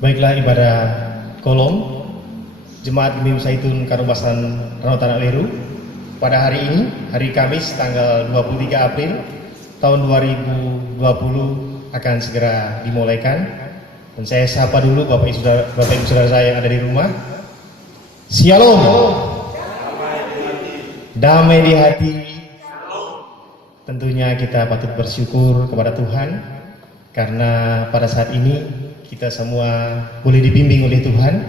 Baiklah ibadah kolom Jemaat Gemim Zaitun Karobasan Ranotan Aleru pada hari ini, hari Kamis tanggal 23 April tahun 2020 akan segera dimulaikan. Dan saya sapa dulu Bapak Ibu Saudara saya yang ada di rumah. Shalom. Damai di hati. Tentunya kita patut bersyukur kepada Tuhan karena pada saat ini kita semua boleh dibimbing oleh Tuhan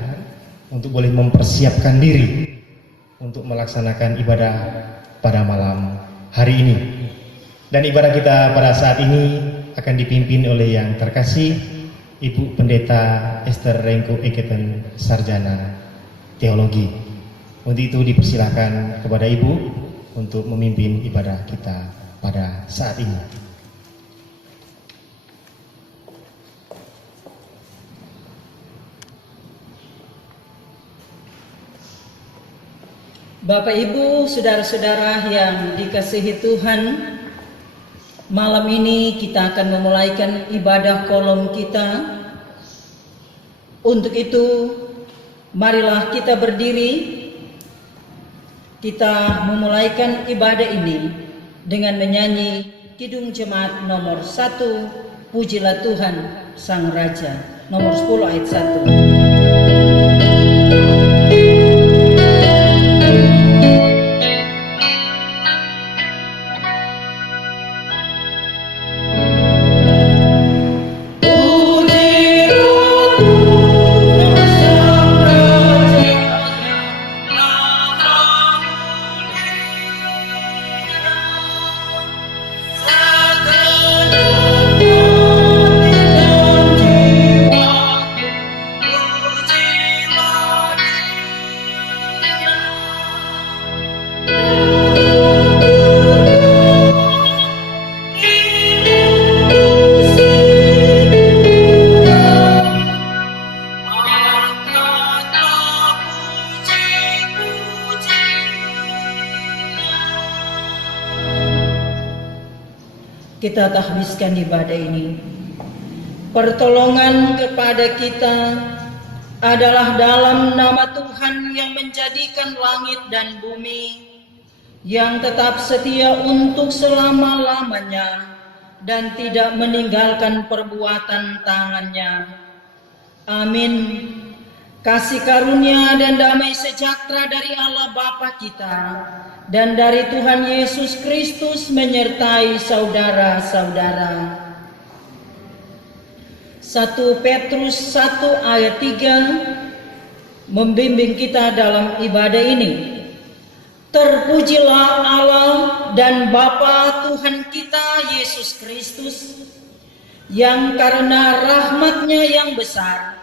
untuk boleh mempersiapkan diri untuk melaksanakan ibadah pada malam hari ini. Dan ibadah kita pada saat ini akan dipimpin oleh yang terkasih Ibu Pendeta Esther Rengko Eketen, Sarjana Teologi. Untuk itu dipersilakan kepada Ibu untuk memimpin ibadah kita pada saat ini. Bapak Ibu, saudara-saudara yang dikasihi Tuhan, malam ini kita akan memulaikan ibadah kolom kita. Untuk itu, marilah kita berdiri. Kita memulaikan ibadah ini dengan menyanyi Kidung Jemaat nomor 1, Pujilah Tuhan Sang Raja, nomor 10 ayat 1. Kita tahbiskan ibadah ini. Pertolongan kepada kita adalah dalam nama Tuhan yang menjadikan langit dan bumi, yang tetap setia untuk selama-lamanya dan tidak meninggalkan perbuatan tangannya. Amin. Kasih karunia dan damai sejahtera dari Allah Bapa kita dan dari Tuhan Yesus Kristus menyertai saudara-saudara. 1 Petrus 1 ayat 3 membimbing kita dalam ibadah ini. Terpujilah Allah dan Bapa Tuhan kita Yesus Kristus, yang karena rahmat-Nya yang besar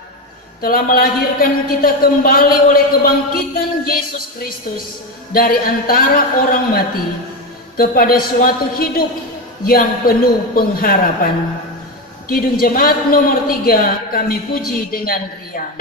telah melahirkan kita kembali oleh kebangkitan Yesus Kristus dari antara orang mati kepada suatu hidup yang penuh pengharapan. Kidung Jemaat nomor 3 kami puji dengan riang.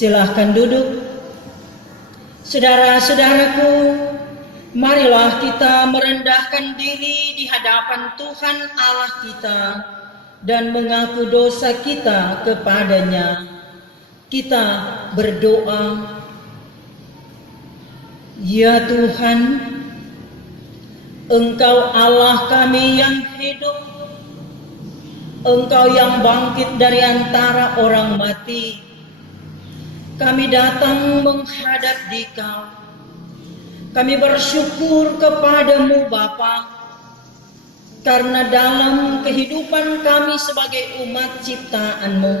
Silahkan duduk. Saudara-saudaraku, marilah kita merendahkan diri di hadapan Tuhan Allah kita dan mengaku dosa kita kepada-Nya. Kita berdoa. Ya Tuhan, Engkau Allah kami yang hidup, Engkau yang bangkit dari antara orang mati. Kami datang menghadap Dikau Kami bersyukur kepadamu Bapa, karena dalam kehidupan kami sebagai umat ciptaan-Mu,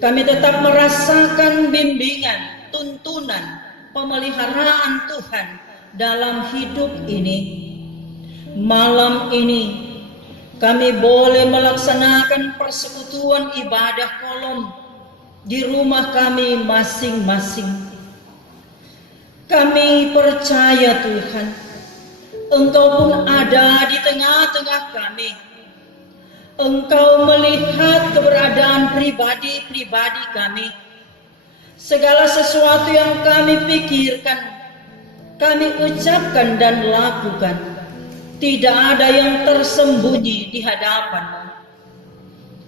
kami tetap merasakan bimbingan, tuntunan, pemeliharaan Tuhan dalam hidup ini. Malam ini kami boleh melaksanakan persekutuan ibadah kolom di rumah kami masing-masing. Kami percaya Tuhan, Engkau pun ada di tengah-tengah kami. Engkau melihat keberadaan pribadi-pribadi kami. Segala sesuatu yang kami pikirkan, kami ucapkan dan lakukan, tidak ada yang tersembunyi di hadapan-Mu.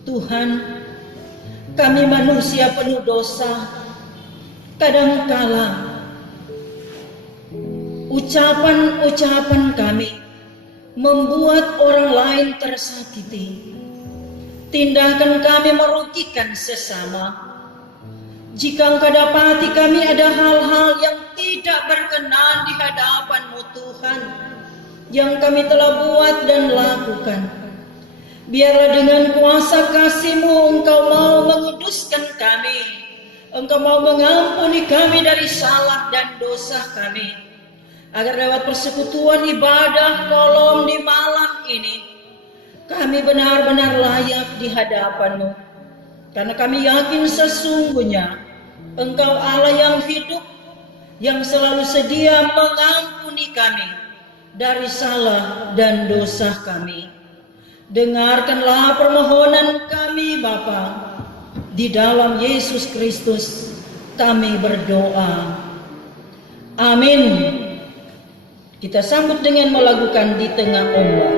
Tuhan, kami manusia penuh dosa. Kadangkala ucapan-ucapan kami membuat orang lain tersakiti. Tindakan kami merugikan sesama. Jika Engkau dapati kami ada hal-hal yang tidak berkenan di hadapan-Mu Tuhan, yang kami telah buat dan lakukan, biarlah dengan kuasa kasih-Mu Engkau mau menguduskan kami. Engkau mau mengampuni kami dari salah dan dosa kami, agar lewat persekutuan ibadah kolom di malam ini, kami benar-benar layak di hadapan-Mu. Karena kami yakin sesungguhnya Engkau Allah yang hidup, yang selalu sedia mengampuni kami dari salah dan dosa kami. Dengarkanlah permohonan kami Bapa. Di dalam Yesus Kristus kami berdoa. Amin. Kita sambut dengan melakukan Di Tengah Ombak.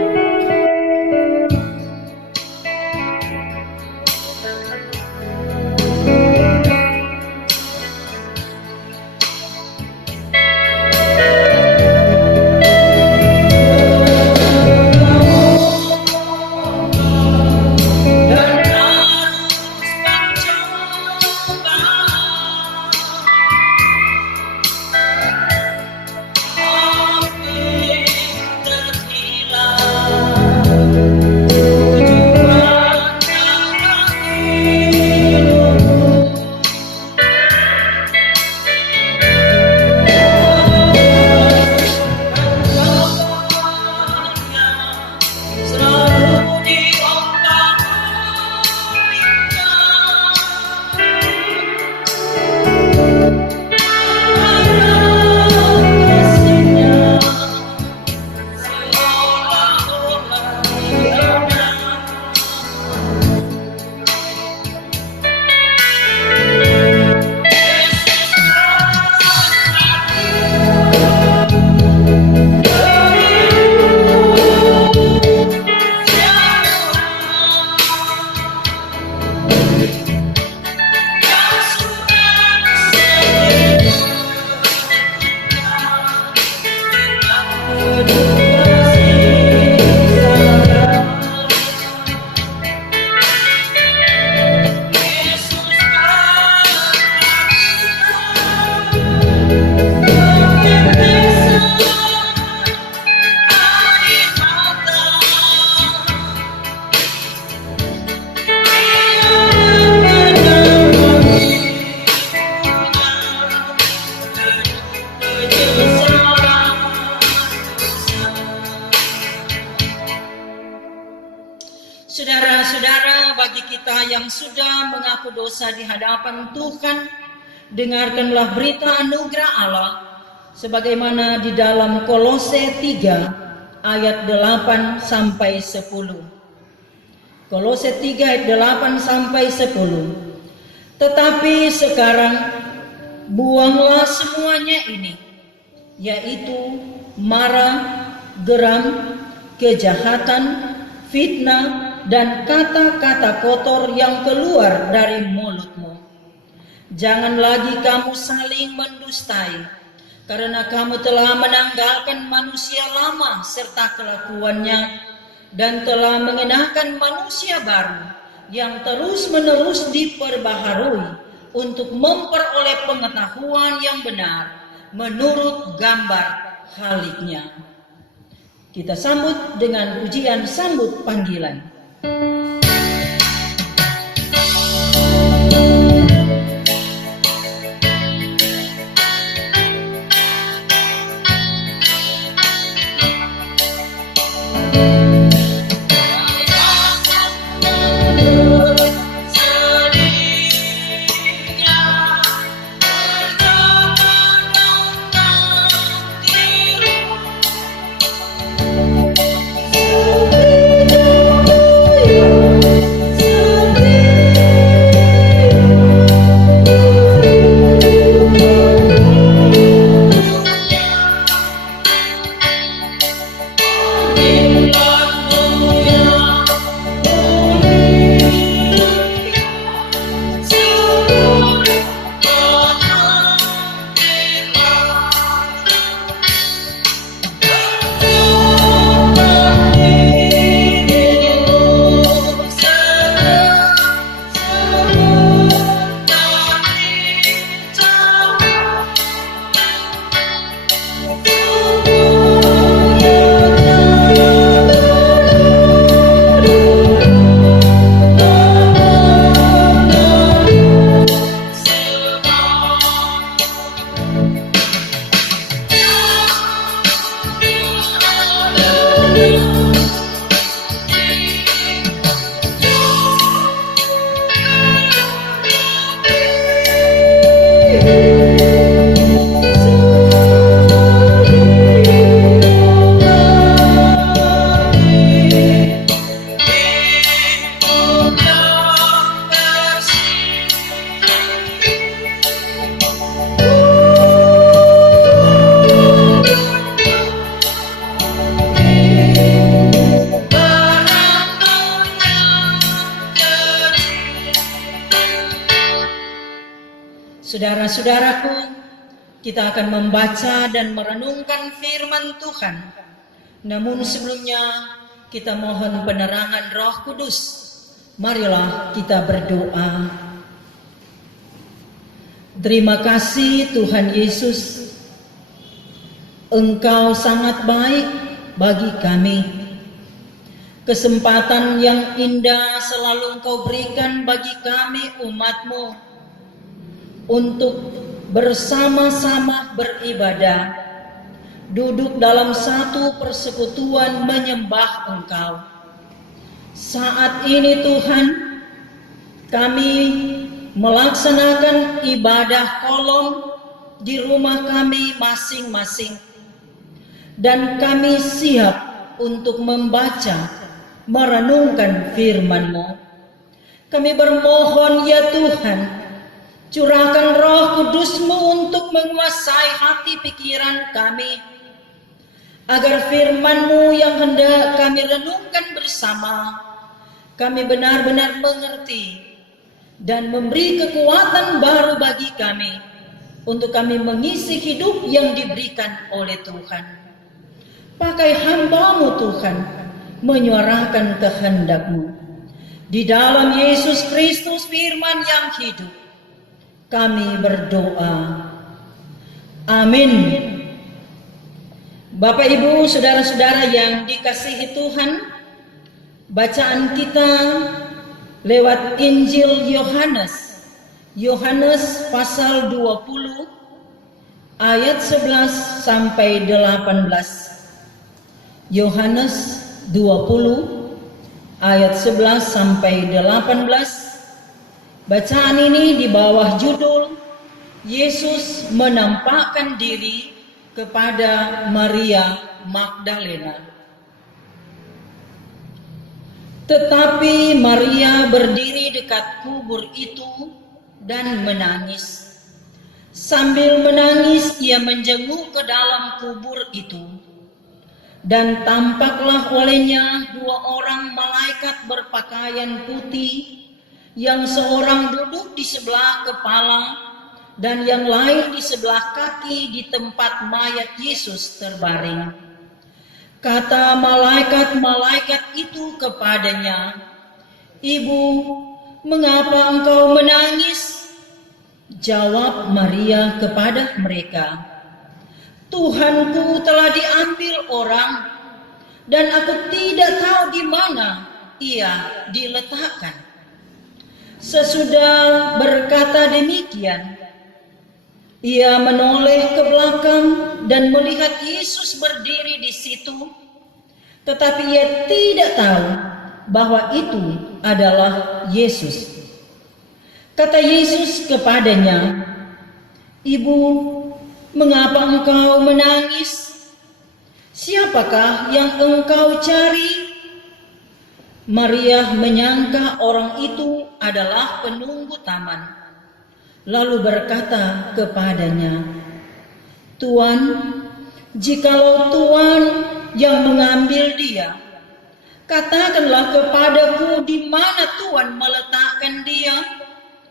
Saudara-saudara, bagi kita yang sudah mengaku dosa di hadapan Tuhan, dengarkanlah berita anugerah Allah sebagaimana di dalam Kolose 3 ayat 8 sampai 10. Kolose 3 ayat 8 sampai 10. Tetapi sekarang buanglah semuanya ini, yaitu marah, geram, kejahatan, fitnah, dan kata-kata kotor yang keluar dari mulutmu. Jangan lagi kamu saling mendustai, karena kamu telah menanggalkan manusia lama serta kelakuannya, dan telah mengenakan manusia baru yang terus-menerus diperbaharui untuk memperoleh pengetahuan yang benar menurut gambar haliknya. Kita sambut dengan pujian sambut panggilan. Saudara-saudaraku, kita akan membaca dan merenungkan firman Tuhan. Namun sebelumnya, kita mohon penerangan Roh Kudus. Marilah kita berdoa. Terima kasih Tuhan Yesus, Engkau sangat baik bagi kami. Kesempatan yang indah selalu Engkau berikan bagi kami umat-Mu untuk bersama-sama beribadah, duduk dalam satu persekutuan menyembah Engkau. Saat ini Tuhan, kami melaksanakan ibadah kolom di rumah kami masing-masing, dan kami siap untuk membaca, merenungkan firman-Mu. Kami bermohon ya Tuhan, curahkan Roh Kudus-Mu untuk menguasai hati pikiran kami, agar firman-Mu yang hendak kami renungkan bersama, kami benar-benar mengerti dan memberi kekuatan baru bagi kami, untuk kami mengisi hidup yang diberikan oleh Tuhan. Pakai hamba-Mu Tuhan, menyuarakan kehendak-Mu. Di dalam Yesus Kristus firman yang hidup, kami berdoa. Amin. Bapak, Ibu, saudara-saudara yang dikasihi Tuhan, bacaan kita lewat Injil Yohanes. Yohanes pasal 20 ayat 11 sampai 18. Yohanes 20 ayat 11 sampai 18. Bacaan ini di bawah judul Yesus menampakkan diri kepada Maria Magdalena. Tetapi Maria berdiri dekat kubur itu dan menangis. Sambil menangis ia menjenguk ke dalam kubur itu. Dan tampaklah olehnya dua orang malaikat berpakaian putih, yang seorang duduk di sebelah kepala dan yang lain di sebelah kaki di tempat mayat Yesus terbaring. Kata malaikat-malaikat itu kepadanya, "Ibu, mengapa engkau menangis?" Jawab Maria kepada mereka, Tuhanku telah diambil orang, dan aku tidak tahu di mana ia diletakkan. Sesudah berkata demikian, ia menoleh ke belakang dan melihat Yesus berdiri di situ, tetapi ia tidak tahu bahwa itu adalah Yesus. Kata Yesus kepadanya, "Ibu, mengapa engkau menangis? Siapakah yang engkau cari?" Maria menyangka orang itu adalah penunggu taman, lalu berkata kepadanya, "Tuan, jikalau Tuan yang mengambil dia, katakanlah kepadaku di mana Tuan meletakkan dia,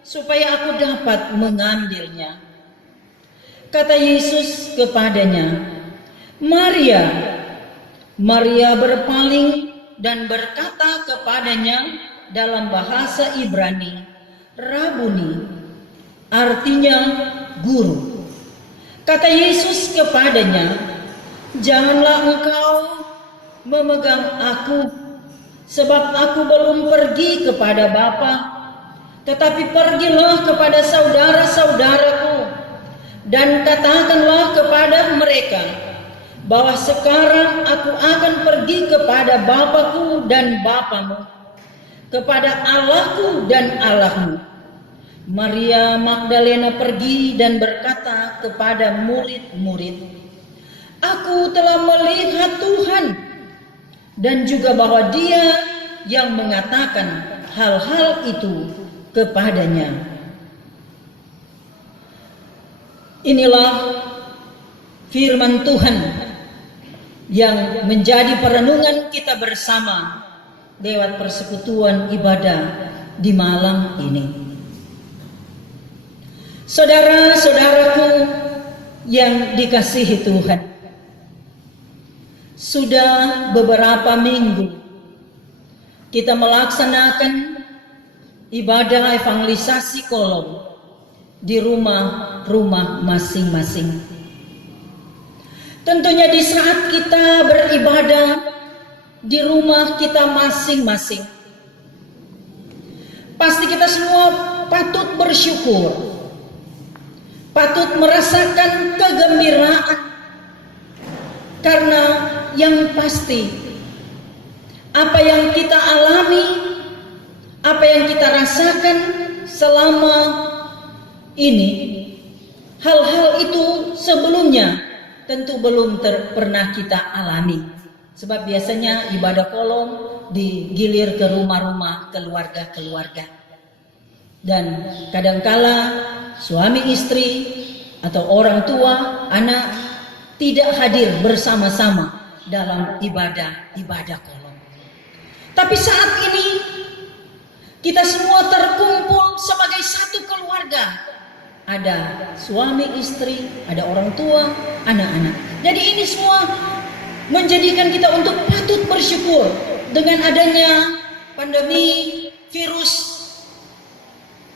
supaya aku dapat mengambilnya." Kata Yesus kepadanya, "Maria." Maria berpaling dan berkata kepadanya dalam bahasa Ibrani, "Rabuni," artinya guru. Kata Yesus kepadanya, "Janganlah engkau memegang aku, sebab aku belum pergi kepada Bapa, tetapi pergilah kepada saudara-saudaraku dan katakanlah kepada mereka bahwa sekarang aku akan pergi kepada Bapa-Ku dan Bapamu, kepada Allah-Ku dan Allahmu." Maria Magdalena pergi dan berkata kepada murid-murid, "Aku telah melihat Tuhan," dan juga bahwa Dia yang mengatakan hal-hal itu kepadanya. Inilah firman Tuhan yang menjadi perenungan kita bersama lewat persekutuan ibadah di malam ini. Saudara-saudaraku yang dikasihi Tuhan, sudah beberapa minggu kita melaksanakan ibadah evangelisasi kolom di rumah-rumah masing-masing. Tentunya di saat kita beribadah di rumah kita masing-masing, pasti kita semua patut bersyukur, patut merasakan kegembiraan, karena yang pasti apa yang kita alami, apa yang kita rasakan selama ini, hal-hal itu sebelumnya tentu belum pernah kita alami. Sebab biasanya ibadah kolom digilir ke rumah-rumah keluarga-keluarga. Dan kadangkala suami istri atau orang tua, anak tidak hadir bersama-sama dalam ibadah kolom. Tapi saat ini kita semua terkumpul sebagai satu keluarga. Ada suami istri, ada orang tua, anak-anak. Jadi ini semua menjadikan kita untuk patut bersyukur dengan adanya pandemi virus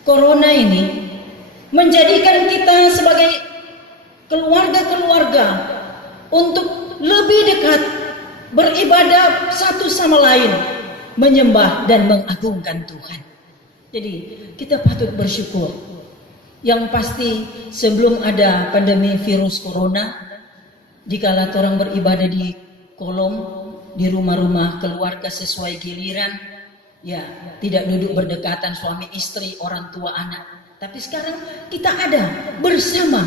corona ini, menjadikan kita sebagai keluarga-keluarga untuk lebih dekat beribadah satu sama lain, menyembah dan mengagungkan Tuhan. Jadi kita patut bersyukur. Yang pasti sebelum ada pandemi virus corona, dikala orang beribadah di kolom, di rumah-rumah keluarga sesuai giliran, ya tidak duduk berdekatan suami istri, orang tua anak. Tapi sekarang kita ada bersama,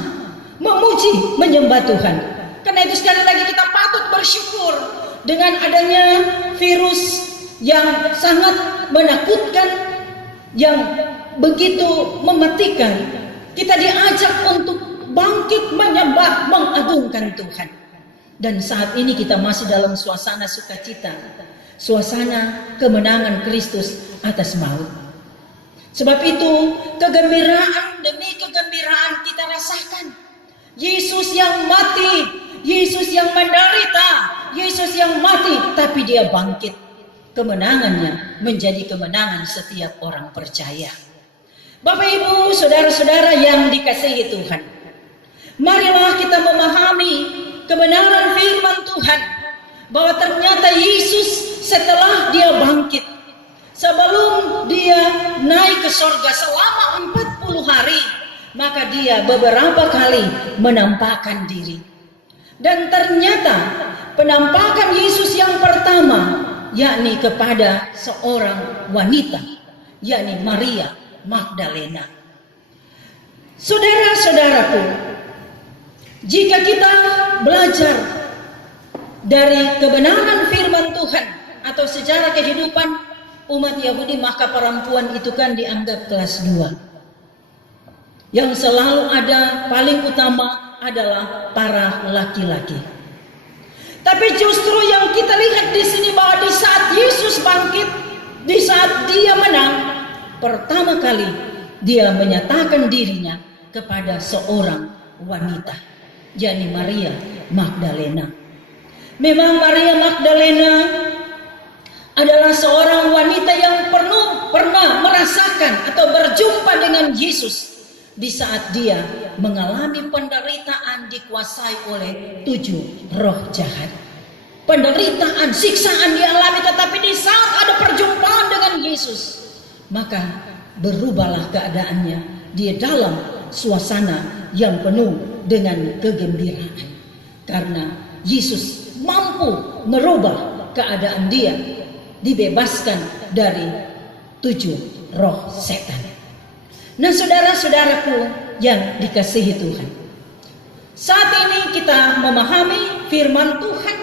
memuji, menyembah Tuhan. Karena itu sekali lagi kita patut bersyukur dengan adanya virus yang sangat menakutkan, yang begitu mematikan. Kita diajak untuk bangkit menyembah, mengagungkan Tuhan. Dan saat ini kita masih dalam suasana sukacita, suasana kemenangan Kristus atas maut. Sebab itu kegembiraan demi kegembiraan kita rasakan. Yesus yang mati, Yesus yang menderita, Yesus yang mati, tapi dia bangkit. Kemenangannya menjadi kemenangan setiap orang percaya. Bapak Ibu, saudara-saudara yang dikasihi Tuhan, marilah kita memahami kebenaran firman Tuhan bahwa ternyata Yesus setelah dia bangkit, sebelum dia naik ke sorga selama 40 hari, maka dia beberapa kali menampakkan diri. Dan ternyata penampakan Yesus yang pertama yakni kepada seorang wanita, yakni Maria Magdalena. Saudara-saudaraku, jika kita belajar dari kebenaran firman Tuhan atau sejarah kehidupan umat Yahudi, maka perempuan itu kan dianggap kelas 2. Yang selalu ada paling utama adalah para laki-laki. Tapi justru yang kita lihat di sini bahwa di saat Yesus bangkit, di saat dia menang, pertama kali dia menyatakan dirinya kepada seorang wanita, yakni Maria Magdalena. Memang Maria Magdalena adalah seorang wanita yang pernah merasakan atau berjumpa dengan Yesus di saat dia mengalami penderitaan dikuasai oleh 7 roh jahat. Penderitaan, siksaan dialami, tetapi di saat ada perjumpaan dengan Yesus, maka berubahlah keadaannya. Dia dalam suasana yang penuh dengan kegembiraan karena Yesus mampu merubah keadaan dia, dibebaskan dari 7 roh setan. Nah, saudara-saudaraku yang dikasihi Tuhan, saat ini kita memahami firman Tuhan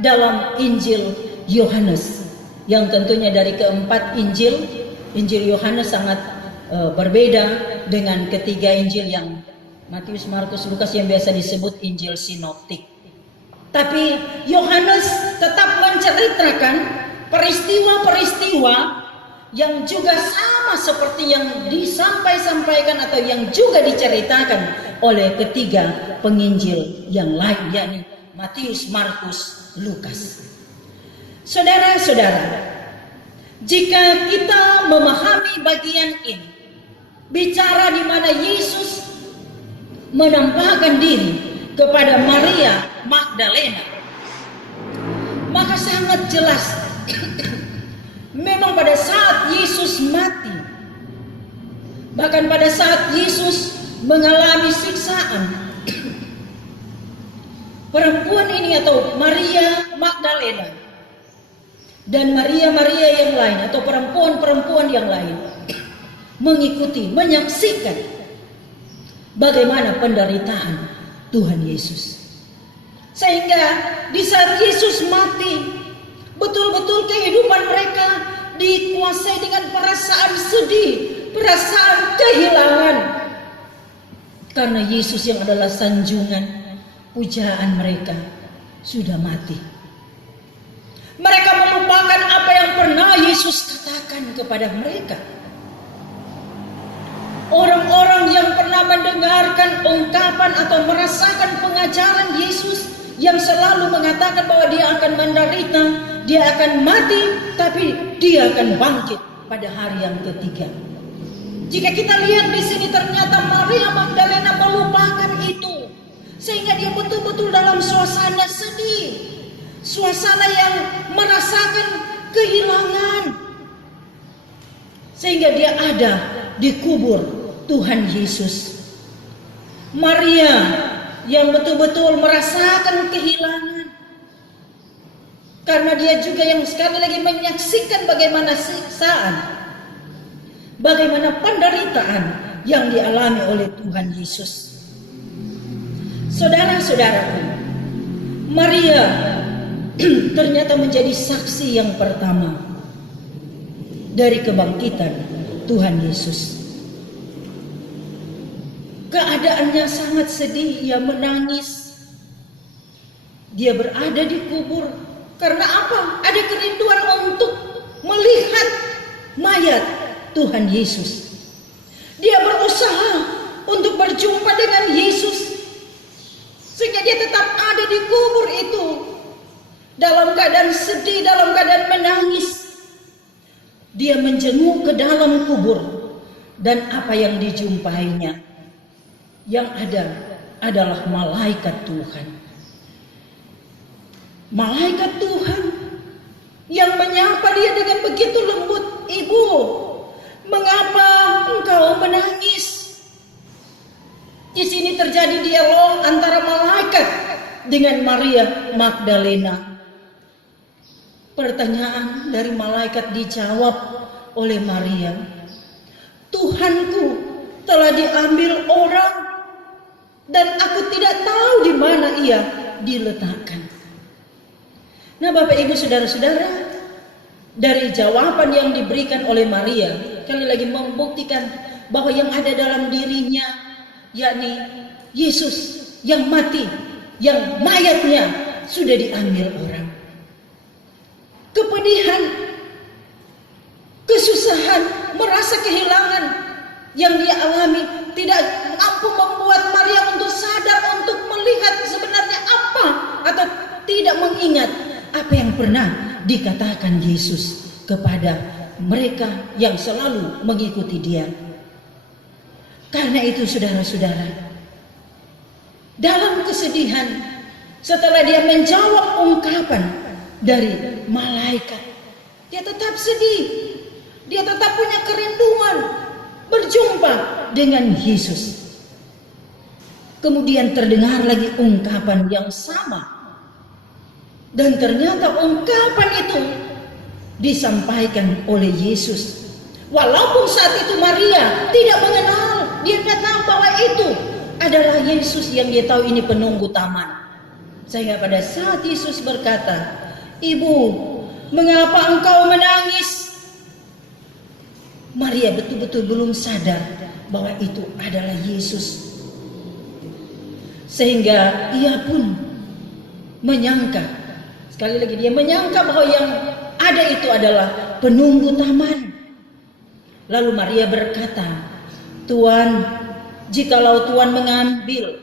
dalam Injil Yohanes, yang tentunya dari keempat Injil Yohanes sangat berbeda dengan ketiga Injil yang Matius, Markus, Lukas yang biasa disebut Injil sinoptik. Tapi Yohanes tetap menceritakan peristiwa-peristiwa yang juga sama seperti yang disampaikan atau yang juga diceritakan oleh ketiga penginjil yang lain, yakni Matius, Markus, Lukas. Saudara-saudara, jika kita memahami bagian ini, bicara di mana Yesus menampakkan diri kepada Maria Magdalena, maka sangat jelas memang pada saat Yesus mati, bahkan pada saat Yesus mengalami siksaan, perempuan ini atau Maria Magdalena dan Maria-Maria yang lain atau perempuan-perempuan yang lain mengikuti, menyaksikan bagaimana penderitaan Tuhan Yesus. Sehingga di saat Yesus mati, betul-betul kehidupan mereka dikuasai dengan perasaan sedih, perasaan kehilangan. Karena Yesus yang adalah sanjungan, pujaan mereka sudah mati. Mereka melupakan apa yang pernah Yesus katakan kepada mereka. Orang-orang yang pernah mendengarkan ungkapan atau merasakan pengajaran Yesus yang selalu mengatakan bahwa dia akan menderita, dia akan mati, tapi dia akan bangkit pada hari yang ketiga. Jika kita lihat di sini, ternyata Maria Magdalena melupakan itu, sehingga dia betul-betul dalam suasana sedih, suasana yang merasakan kehilangan, sehingga dia ada di kubur Tuhan Yesus. Maria yang betul-betul merasakan kehilangan, karena dia juga yang sekali lagi menyaksikan bagaimana siksaan, bagaimana penderitaan yang dialami oleh Tuhan Yesus. Saudara-saudaraku, Maria ternyata menjadi saksi yang pertama dari kebangkitan Tuhan Yesus. Keadaannya sangat sedih, ia menangis. Dia berada di kubur. Karena apa? Ada kerinduan untuk melihat mayat Tuhan Yesus. Dia berusaha untuk berjumpa dengan Yesus, sehingga dia tetap ada di kubur itu, dalam keadaan sedih, dalam keadaan menangis. Dia menjenguk ke dalam kubur, dan apa yang dijumpainya, yang ada adalah malaikat Tuhan. malaikat Tuhan yang menyapa dia dengan begitu lembut, "Ibu, mengapa engkau menangis?" Di sini terjadi dialog antara malaikat dengan Maria Magdalena. Pertanyaan dari malaikat dijawab oleh Maria. "Tuhanku telah diambil orang dan aku tidak tahu di mana ia diletakkan." Nah, Bapak Ibu Saudara-saudara, dari jawaban yang diberikan oleh Maria, sekali lagi membuktikan bahwa yang ada dalam dirinya, yakni Yesus yang mati, yang mayatnya sudah diambil orang. Kepedihan, kesusahan, merasa kehilangan yang dia alami tidak mampu membuat Maria untuk sadar, untuk melihat sebenarnya apa, atau tidak mengingat apa yang pernah dikatakan Yesus kepada mereka yang selalu mengikuti dia. Karena itu saudara-saudara, dalam kesedihan, setelah dia menjawab ungkapan dari malaikat, dia tetap sedih, dia tetap punya kerinduan berjumpa dengan Yesus. Kemudian terdengar lagi ungkapan yang sama, dan ternyata ungkapan itu disampaikan oleh Yesus. Walaupun saat itu Maria tidak mengenal, dia tidak tahu bahwa itu adalah Yesus, yang dia tahu ini penunggu taman. Sehingga pada saat Yesus berkata, "Ibu, mengapa engkau menangis?" Maria betul-betul belum sadar bahwa itu adalah Yesus. Sehingga ia pun menyangka, sekali lagi dia menyangka bahwa yang ada itu adalah penunggu taman. Lalu Maria berkata, "Tuan, jikalau Tuan mengambil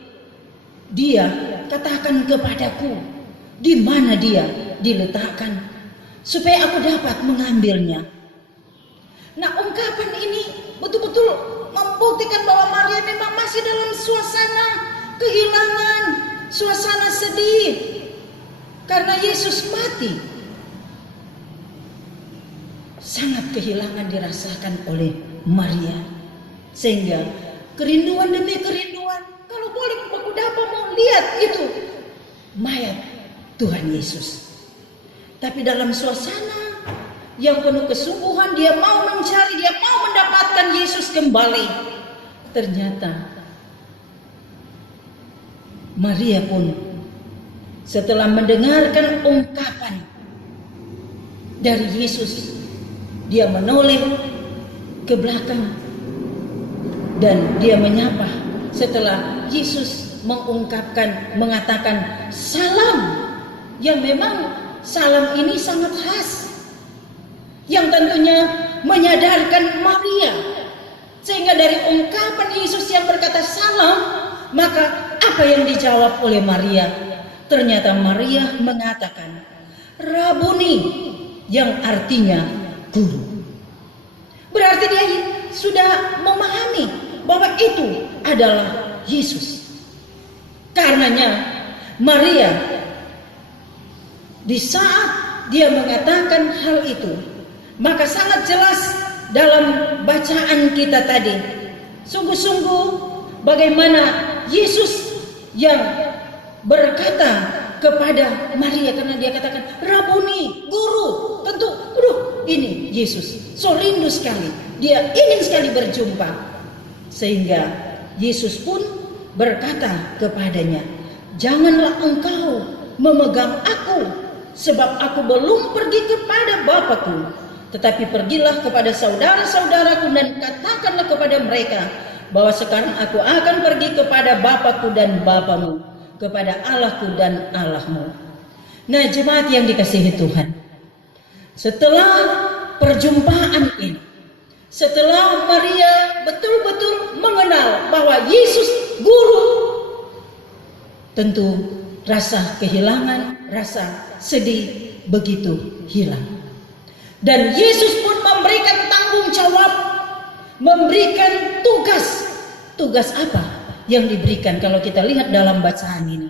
dia, katakan kepadaku di mana dia diletakkan, supaya aku dapat mengambilnya." Nah, ungkapan ini betul-betul membuktikan bahwa Maria memang masih dalam suasana kehilangan, suasana sedih, karena Yesus mati. Sangat kehilangan dirasakan oleh Maria, sehingga kerinduan demi kerinduan, kalau boleh aku dapat mau lihat itu mayat Tuhan Yesus. Tapi dalam suasana yang penuh kesungguhan, dia mau mencari, dia mau mendapatkan Yesus kembali. Ternyata Maria pun setelah mendengarkan ungkapan dari Yesus, dia menoleh ke belakang dan dia menyapa setelah Yesus mengatakan salam, yang memang salam ini sangat khas, yang tentunya menyadarkan Maria. Sehingga dari ungkapan Yesus yang berkata salam, maka apa yang dijawab oleh Maria? Ternyata Maria mengatakan Rabuni, yang artinya guru. Berarti dia sudah memahami bahwa itu adalah Yesus. Karenanya Maria, di saat dia mengatakan hal itu, maka sangat jelas dalam bacaan kita tadi, sungguh-sungguh bagaimana Yesus yang berkata kepada Maria, karena dia katakan Rabuni, guru. Tentu, ini Yesus so rindu sekali, dia ingin sekali berjumpa. Sehingga Yesus pun berkata kepadanya, janganlah engkau memegang aku, sebab aku belum pergi kepada Bapakku, tetapi pergilah kepada saudara-saudaraku dan katakanlah kepada mereka bahwa sekarang aku akan pergi kepada Bapakku dan Bapamu, kepada Allahku dan Allahmu. Nah, jemaat yang dikasihi Tuhan, setelah perjumpaan ini, setelah Maria betul-betul mengenal bahwa Yesus guru, tentu rasa kehilangan, rasa sedih begitu hilang. Dan Yesus pun memberikan tanggung jawab, memberikan tugas. Tugas apa yang diberikan kalau kita lihat dalam bacaan ini?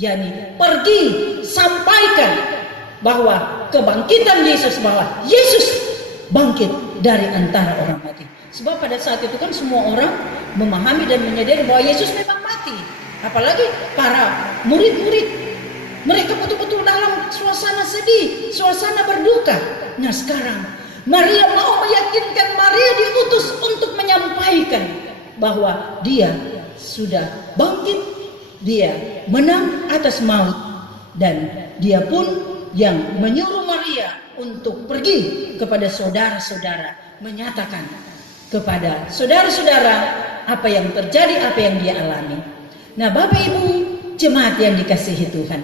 Yani pergi sampaikan bahwa kebangkitan Yesus, bahwa Yesus bangkit dari antara orang mati. Sebab pada saat itu kan semua orang memahami dan menyadari bahwa Yesus memang mati. Apalagi para murid-murid, mereka betul-betul dalam suasana sedih, suasana berduka. Nah sekarang Maria mau meyakinkan, Maria diutus untuk menyampaikan bahwa dia sudah bangkit, dia menang atas maut, dan dia pun yang menyuruh Maria untuk pergi kepada saudara-saudara, menyatakan kepada saudara-saudara apa yang terjadi, apa yang dia alami. Nah Bapak Ibu jemaat yang dikasihi Tuhan,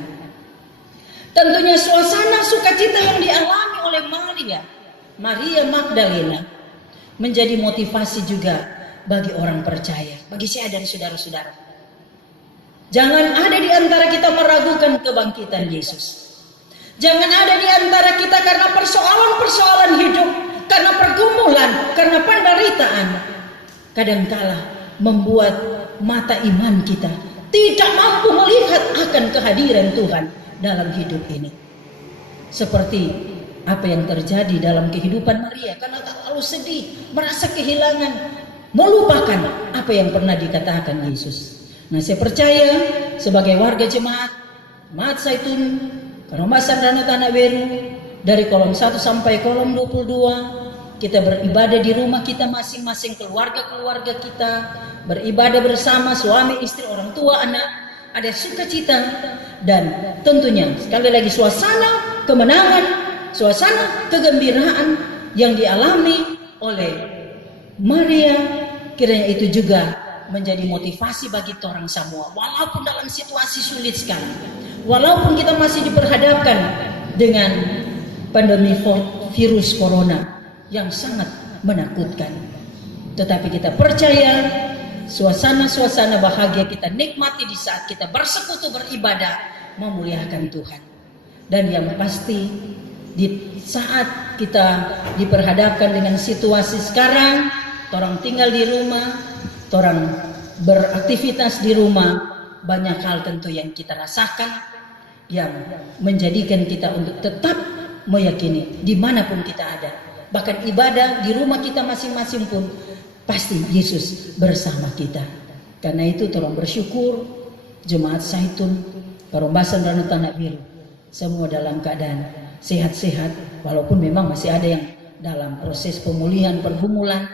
tentunya suasana sukacita yang dialami oleh Maria Magdalena menjadi motivasi juga bagi orang percaya, bagi saya dan saudara-saudara. Jangan ada di antara kita meragukan kebangkitan Yesus. Jangan ada di antara kita karena persoalan-persoalan hidup, karena pergumulan, karena penderitaan, kadangkala membuat mata iman kita tidak mampu melihat akan kehadiran Tuhan dalam hidup ini. Seperti apa yang terjadi dalam kehidupan Maria, karena terlalu sedih, merasa kehilangan, melupakan apa yang pernah dikatakan Yesus. Nah saya percaya sebagai warga jemaat Zaitun Karomasan Danau Tanah Weru, dari kolom 1 sampai kolom 22, kita beribadah di rumah kita masing-masing, keluarga-keluarga kita beribadah bersama, suami, istri, orang tua, anak, ada sukacita, dan tentunya sekali lagi suasana kemenangan, suasana kegembiraan yang dialami oleh Maria, kiranya itu juga menjadi motivasi bagi orang semua, walaupun dalam situasi sulit sekali, walaupun kita masih diperhadapkan dengan pandemi virus corona yang sangat menakutkan, tetapi kita percaya suasana-suasana bahagia kita nikmati di saat kita bersekutu beribadah memuliakan Tuhan. Dan yang pasti di saat kita diperhadapkan dengan situasi sekarang, orang tinggal di rumah, orang beraktivitas di rumah, banyak hal tentu yang kita rasakan yang menjadikan kita untuk tetap meyakini dimanapun kita ada, bahkan ibadah di rumah kita masing-masing pun pasti Yesus bersama kita. Karena itu tolong bersyukur jemaat Zaitun Karomasan Danau Tanah Biru semua dalam keadaan sehat-sehat, walaupun memang masih ada yang dalam proses pemulihan pergumulan,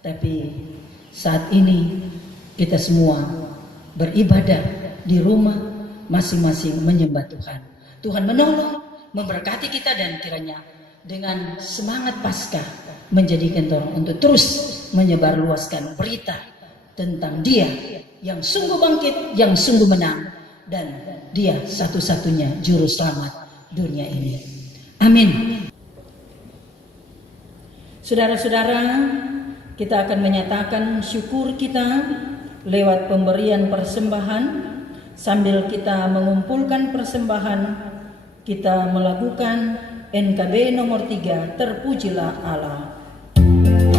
tapi saat ini kita semua beribadah di rumah masing-masing menyembah Tuhan. Tuhan menolong, memberkati kita, dan kiranya dengan semangat Paskah menjadikan orang untuk terus menyebarluaskan berita tentang Dia yang sungguh bangkit, yang sungguh menang, dan Dia satu-satunya juru selamat dunia ini. Amin. Saudara-saudara, kita akan menyatakan syukur kita lewat pemberian persembahan. Sambil kita mengumpulkan persembahan, kita melakukan NKB nomor 3, Terpujilah Allah. Terpujilah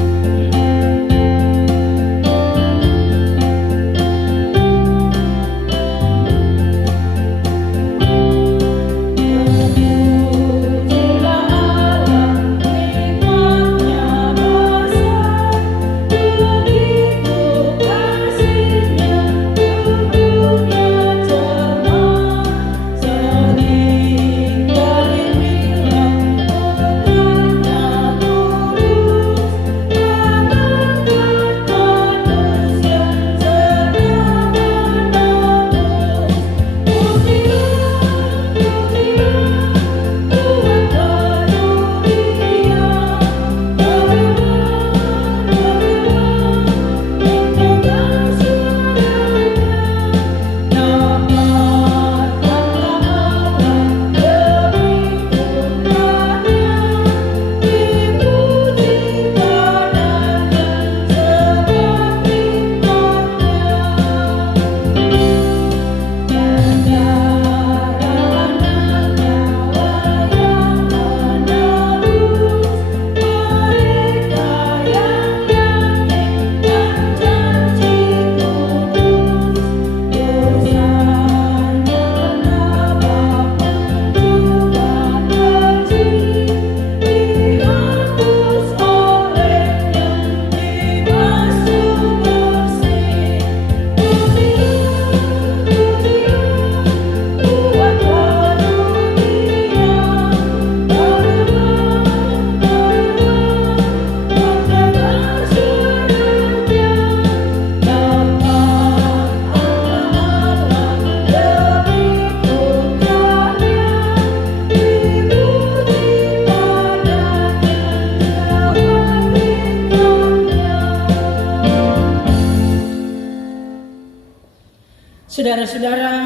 Saudara-saudara,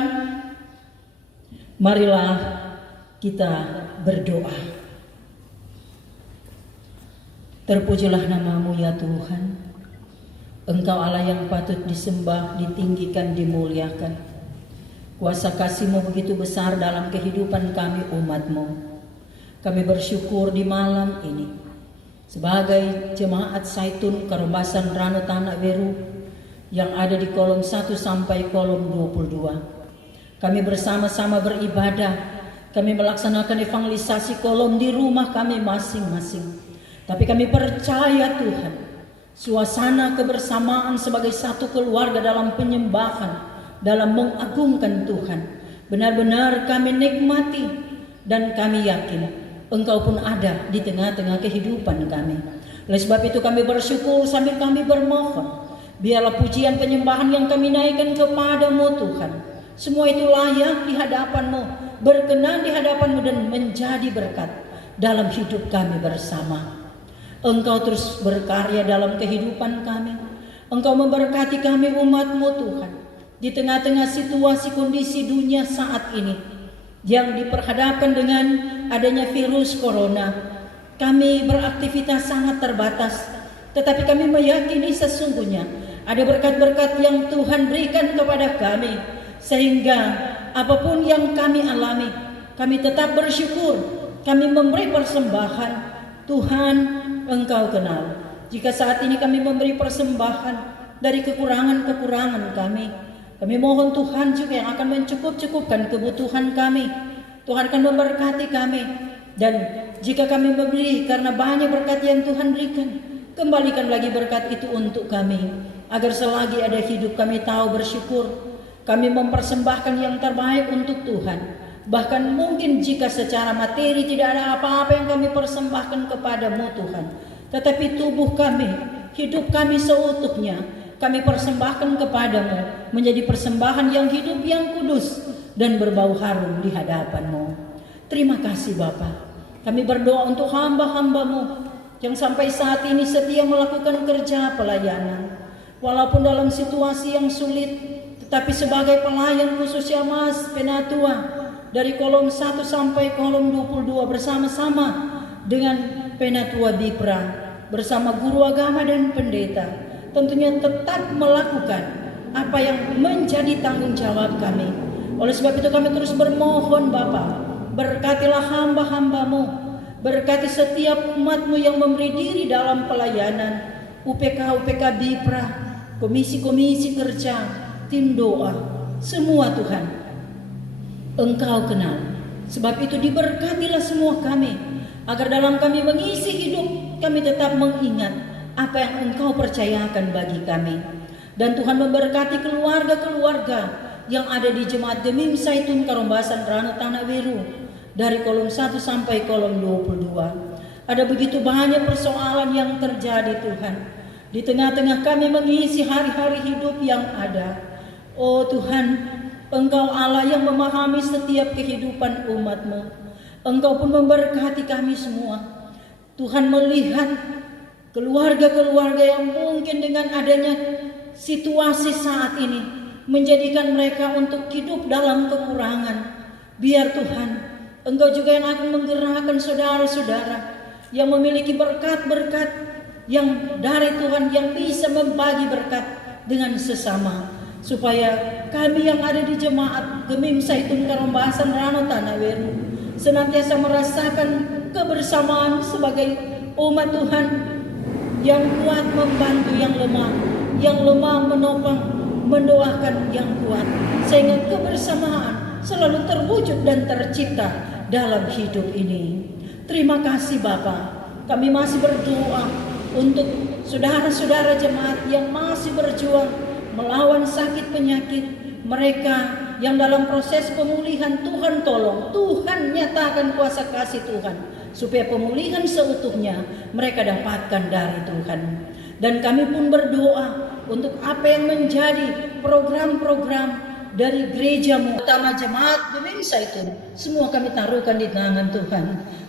marilah kita berdoa. Terpujilah nama-Mu ya Tuhan. Engkau Allah yang patut disembah, ditinggikan, dimuliakan. Kuasa kasih-Mu begitu besar dalam kehidupan kami umat-Mu. Kami bersyukur di malam ini sebagai jemaat Zaitun Karombasan Rano Tanah Weru yang ada di kolom 1 sampai kolom 22. Kami bersama-sama beribadah. Kami melaksanakan evangelisasi kolom di rumah kami masing-masing. Tapi kami percaya Tuhan, suasana kebersamaan sebagai satu keluarga dalam penyembahan, dalam mengagungkan Tuhan, benar-benar kami nikmati dan kami yakin Engkau pun ada di tengah-tengah kehidupan kami. Oleh sebab itu kami bersyukur sambil kami bermohon, biarlah pujian penyembahan yang kami naikkan kepadamu Tuhan, semua itu layak di hadapan-Mu, berkenan di hadapan-Mu dan menjadi berkat dalam hidup kami bersama. Engkau terus berkarya dalam kehidupan kami. Engkau memberkati kami umat-Mu Tuhan, di tengah-tengah situasi kondisi dunia saat ini yang diperhadapkan dengan adanya virus corona. Kami beraktivitas sangat terbatas, tetapi kami meyakini sesungguhnya ada berkat-berkat yang Tuhan berikan kepada kami, sehingga apapun yang kami alami, kami tetap bersyukur, kami memberi persembahan. Tuhan, Engkau kenal jika saat ini kami memberi persembahan dari kekurangan-kekurangan kami. Kami mohon Tuhan juga yang akan mencukup-cukupkan kebutuhan kami. Tuhan akan memberkati kami. Dan jika kami memberi karena banyak berkat yang Tuhan berikan, kembalikan lagi berkat itu untuk kami, agar selagi ada hidup kami tahu bersyukur. Kami mempersembahkan yang terbaik untuk Tuhan. Bahkan mungkin jika secara materi tidak ada apa-apa yang kami persembahkan kepada-Mu Tuhan, tetapi tubuh kami, hidup kami seutuhnya, kami persembahkan kepadamu menjadi persembahan yang hidup, yang kudus dan berbau harum di hadapan-Mu. Terima kasih Bapa. Kami berdoa untuk hamba-hamba-Mu yang sampai saat ini setia melakukan kerja pelayanan. Walaupun dalam situasi yang sulit, tetapi sebagai pelayan khususnya Mas Penatua dari kolom 1 sampai kolom 22 bersama-sama dengan Penatua Bipra, bersama guru agama dan pendeta, tentunya tetap melakukan apa yang menjadi tanggung jawab kami. Oleh sebab itu kami terus bermohon Bapa, berkatilah hamba-hamba-Mu, berkati setiap umat-Mu yang memberi diri dalam pelayanan, UPK Bipra, komisi-komisi kerja, tim doa, semua Tuhan Engkau kenal. Sebab itu diberkatilah semua kami, agar dalam kami mengisi hidup kami tetap mengingat apa yang Engkau percayakan bagi kami. Dan Tuhan memberkati keluarga-keluarga yang ada di Jemaat Gemim Zaitun Karombasan Rano Tanah Weru dari kolom 1 sampai kolom 22. Ada begitu banyak persoalan yang terjadi Tuhan. Di tengah-tengah kami mengisi hari-hari hidup yang ada. Oh Tuhan, Engkau Allah yang memahami setiap kehidupan umat-Mu. Engkau pun memberkati kami semua. Tuhan melihat keluarga-keluarga yang mungkin dengan adanya situasi saat ini menjadikan mereka untuk hidup dalam kekurangan. Biar Tuhan, Engkau juga yang akan menggerakkan saudara-saudara yang memiliki berkat-berkat yang dari Tuhan, yang bisa membagi berkat dengan sesama, supaya kami yang ada di Jemaat Gemim Zaitun Karombasan Rano Tanah Weru senantiasa merasakan kebersamaan sebagai umat Tuhan yang kuat membantu yang lemah menopang, mendoakan yang kuat, sehingga kebersamaan selalu terwujud dan tercipta dalam hidup ini. Terima kasih Bapa. Kami masih berdoa untuk saudara-saudara jemaat yang masih berjuang melawan sakit penyakit, mereka yang dalam proses pemulihan. Tuhan tolong, Tuhan nyatakan kuasa kasih Tuhan, supaya pemulihan seutuhnya mereka dapatkan dari Tuhan. Dan kami pun berdoa untuk apa yang menjadi program-program dari gereja-Mu, utama Jemaat Gemim Zaitun, semua kami taruhkan di tangan Tuhan.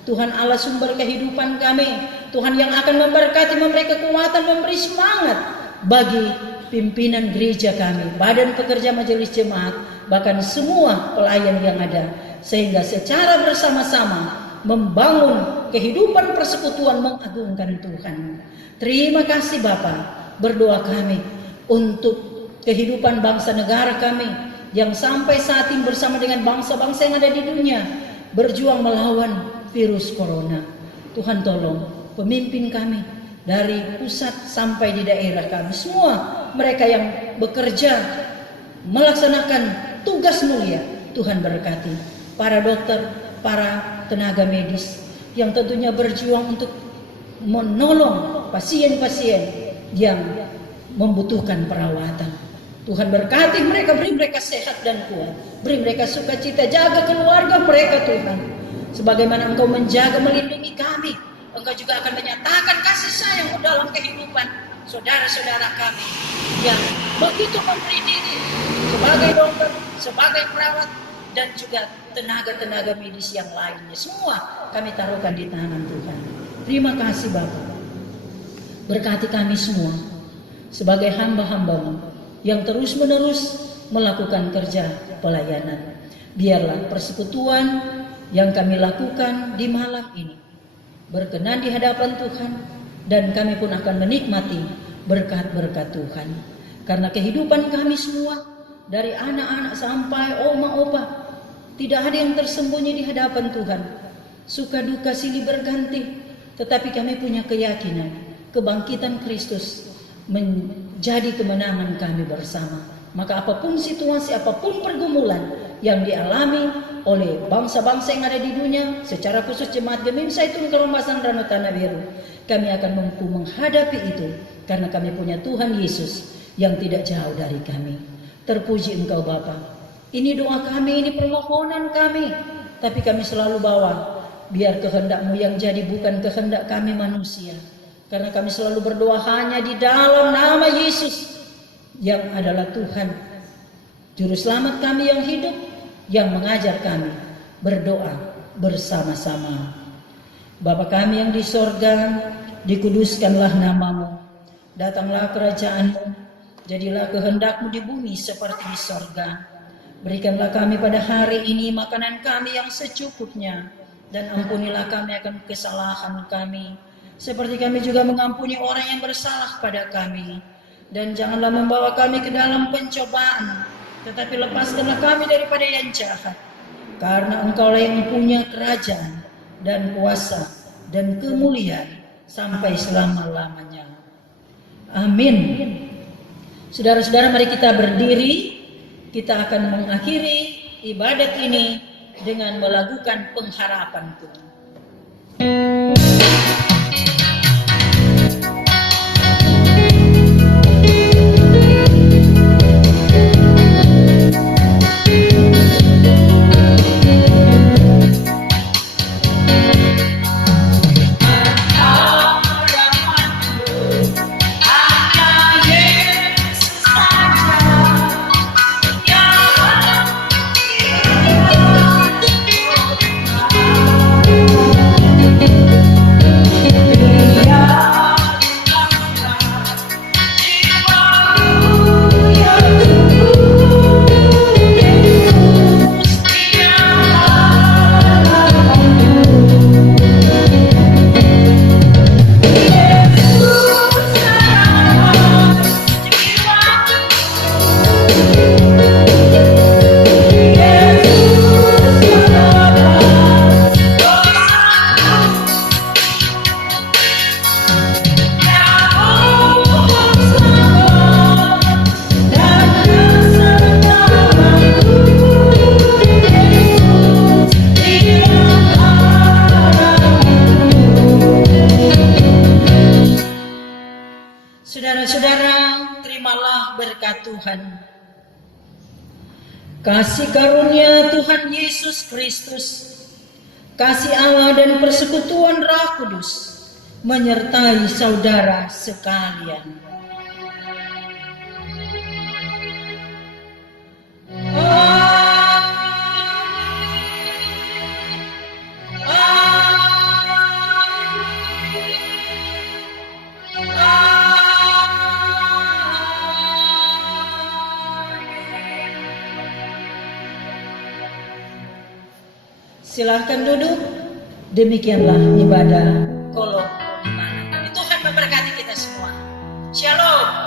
Tuhan Allah sumber kehidupan kami, Tuhan yang akan memberkati, memberi kekuatan, memberi semangat bagi pimpinan gereja kami, badan pekerja majelis jemaat, bahkan semua pelayan yang ada, sehingga secara bersama-sama membangun kehidupan persekutuan mengagungkan Tuhan. Terima kasih Bapa. Berdoa kami untuk kehidupan bangsa negara kami yang sampai saat ini bersama dengan bangsa-bangsa yang ada di dunia berjuang melawan virus corona. Tuhan tolong pemimpin kami dari pusat sampai di daerah kami, semua mereka yang bekerja melaksanakan tugas mulia, Tuhan berkati. Para dokter, para tenaga medis yang tentunya berjuang untuk menolong pasien-pasien yang membutuhkan perawatan. Tuhan berkati mereka, beri mereka sehat dan kuat, beri mereka sukacita, jaga keluarga mereka Tuhan. Sebagaimana Engkau menjaga, melindungi kami, Engkau juga akan menyatakan kasih sayang dalam kehidupan saudara-saudara kami yang begitu memberi diri sebagai dokter, sebagai perawat, dan juga tenaga-tenaga medis yang lainnya. Semua kami taruhkan di tangan Tuhan. Terima kasih Bapak. Berkati kami semua sebagai hamba-hamba-Mu yang terus-menerus melakukan kerja pelayanan. Biarlah persekutuan yang kami lakukan di malam ini berkenan di hadapan Tuhan, dan kami pun akan menikmati berkat-berkat Tuhan. Karena kehidupan kami semua, dari anak-anak sampai oma opa, tidak ada yang tersembunyi di hadapan Tuhan. Suka duka silih berganti, tetapi kami punya keyakinan kebangkitan Kristus menjadi kemenangan kami bersama. Maka apapun situasi, apapun pergumulan yang dialami oleh bangsa-bangsa yang ada di dunia, secara khusus Jemaat Gemim Zaitun Kerombasan Danau Tanah Biru, kami akan mampu menghadapi itu karena kami punya Tuhan Yesus yang tidak jauh dari kami. Terpuji Engkau Bapa. Ini doa kami, ini permohonan kami, tapi kami selalu bawa, biar kehendak-Mu yang jadi, bukan kehendak kami manusia. Karena kami selalu berdoa hanya di dalam nama Yesus yang adalah Tuhan, Juru Selamat kami yang hidup, yang mengajar kami berdoa bersama-sama. Bapa kami yang di sorga, dikuduskanlah nama-Mu, datanglah kerajaan-Mu, jadilah kehendak-Mu di bumi seperti di sorga. Berikanlah kami pada hari ini makanan kami yang secukupnya, dan ampunilah kami akan kesalahan kami, seperti kami juga mengampuni orang yang bersalah pada kami. Dan janganlah membawa kami ke dalam pencobaan, tetapi lepaskanlah kami daripada yang jahat. Karena Engkaulah yang punya kerajaan dan kuasa dan kemuliaan sampai selama-lamanya. Amin. Saudara-saudara, mari kita berdiri. Kita akan mengakhiri ibadat ini dengan melakukan pengharapan Tuhan. Tuhan. Kasih karunia Tuhan Yesus Kristus, kasih Allah dan persekutuan Roh Kudus menyertai saudara sekalian. Silahkan duduk. Demikianlah ibadah kolok di mana. Tuhan memberkati kita semua. Shalom.